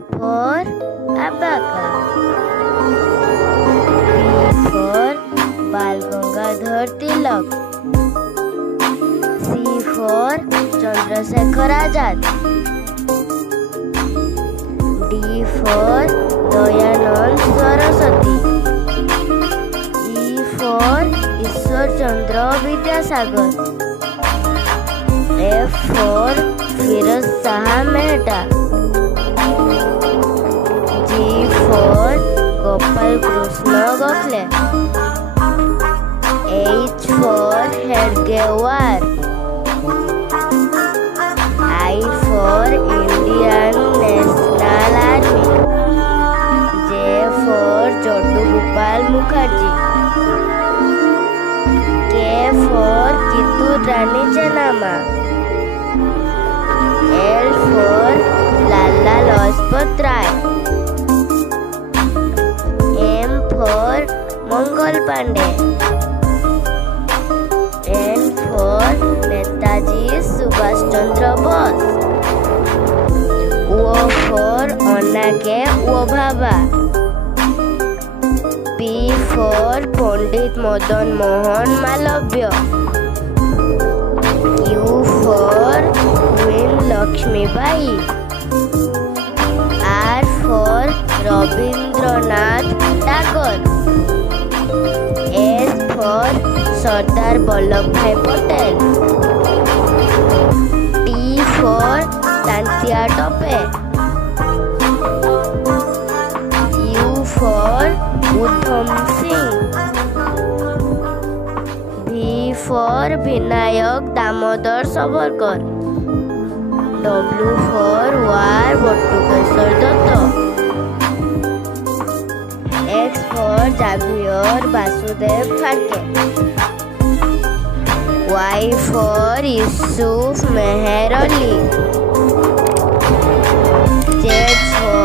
for Abakka. B for Bal Gangadhar Tilak. C for Chandrasekhar Azad. D for Dayanand Saraswati. E for Ishwar Chandra Vidyasagar. F for Firoz Shah Mehta. G for Gopal Krishna Gokhale. H for Hedgewar. I for Indian National Army. J for Chotu Gopal Mukherjee. K for Kitu Rani Chennamma. L for Lala Lajpat Rai. M for Mangal Pandey. N for Netaji Subhash Chandra Bose. O for Onake Obhaba. P for Pandit Madan Mohan Malabya. Q for Queen Lakshmi Bai. R for Rabindranath Tagore. S for Sardar Vallabhbhai Patel. T for Tantia Tope. U for Udham Singh. V for Vinayak Damodar Savarkar. W for War Bhattukeshwar Datta. X for Xavier Vasudev Phalke. Y for Yusuf Meher Ali. Z for